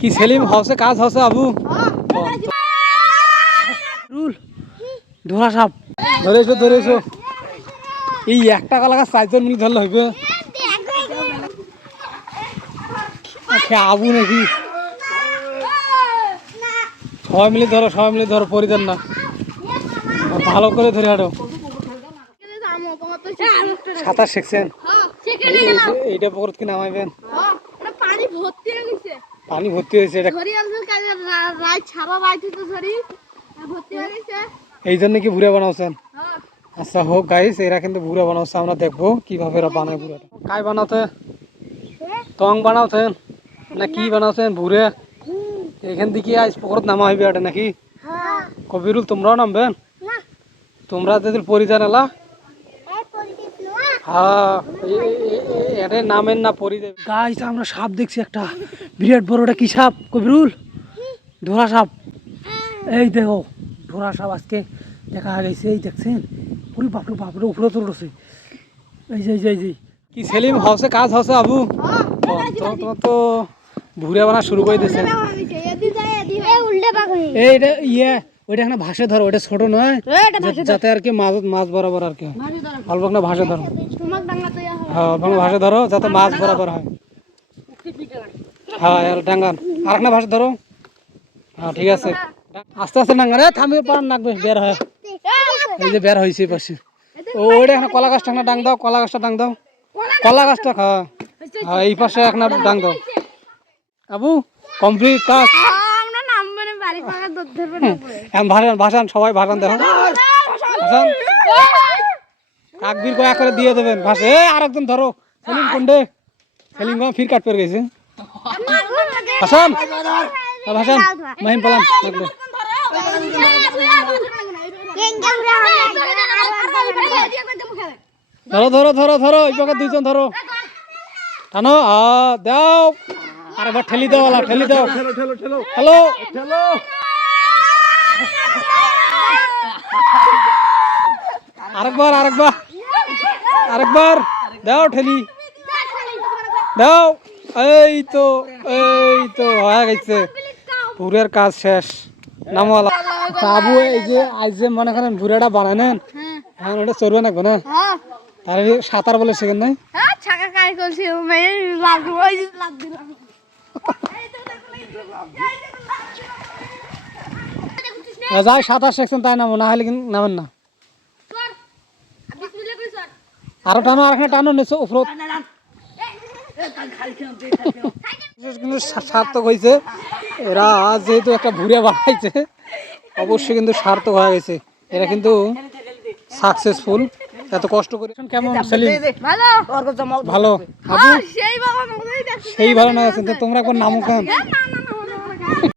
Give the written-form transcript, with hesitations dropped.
কি সেলিম হাউসে কাজ হচ্ছে আবু ধরা সাপ ধরে এসো এই একটা কলা গাছ 4জন মিলে ধরলে হইবে আবু নাকি সবাই মিলে ধরো পরিজন না ভালো করে ধরে হাঁটো সাঁতার শিখছেন এইটা পুকুর কি নামাইবেন পানি ভর্তি হয়েছে এই জন্য কি ভুড়া বানাওছেন আচ্ছা হোক গাইস এরা কিন্তু ভুড়া বানাচ্ছে আমরা দেখবো কিভাবে এরা বানায় ভুড়াটা কাই বানাতে টং বানাওছেন না কি বানাওছেন ভুড়ে এখান থেকে আজ পুকুর নামা হইবে এটা নাকি কবিরুল তোমরাও নামবেন তোমরা যদি পরিজান এলা হ্যাঁ এটা নামেন না পরি দেবে গাইস আমরা সাপ দেখছি একটা বিরাট বড়টা কি সাপ কবিরুল ধরা সাপ এই দেখো ধরা সাপ আজকে দেখা গেছে এই দেখছেন পুরি বাপরে উপরে তুলছে এই যে কি সেলিম হাউসে কাজ হচ্ছে আবু তোমার তো ভুড়া বানা শুরু করে দিয়েছে এইটা ওইটা এখানে ভাসে ধরো ওইটা ছোট নয় যাতে আর কি মাছ বরাবর আর কি অল্প না ভাসে ধরো হ্যাঁ ভাসে ধরো যাতে মাছ বরাবর হয় হ্যাঁ ডাঙ্গান আর একটা ভাসে ধরো হ্যাঁ ঠিক আছে আস্তে আস্তে ডাঙ্গান থামিয়ে পার নাকবে বের হয় এই যে বের হয়েছে পাশে ওইটা এখানে কলা গাছটা একটা ডাং দাও কলা গাছটা ডাং দাও কলা গাছটা হ্যাঁ এই পাশে একটা ডাং দাও আবু কমপ্লিট কাজ ভাষান সবাই ভাষান দেখো ভাষান কাকবির কয়া করে দিয়ে দেবেন ভাষে আর একজন ধরো সেলিম কোনডে সেলিম ফির কাট করে গেছে ভাষান ভাষান মাহিম পালাম ধরো এই পক্ষে 2জন ধরো টানো দাও আরেকবার ঠেলি দাও হ্যালো আরেকবার দাও ঠেলি দাও এই তো হয়ে গেছে ভুড়ের কাজ শেষ নামওয়ালা বাবু এই যে আজ যে মনে করেন ভুড়াটা বানানেন হ্যাঁ ওটা চলবে না না তার সাঁতার বলে শেখেন নাই যাই সাঁতার শিখছেন তাই নামো না হলে কিন্তু নামেন না আরো টানো আর টানো নিচে উপরত কিন্তু সার্থক হয়েছে এরা যেহেতু একটা ভুড়িয়া বানাইছে অবশ্যই কিন্তু সার্থক হয়ে গেছে এরা কিন্তু সাকসেসফুল এত কষ্ট করে কেমন সেলিম ভালো সেই ভালো না তোমরা কোন নামও কেন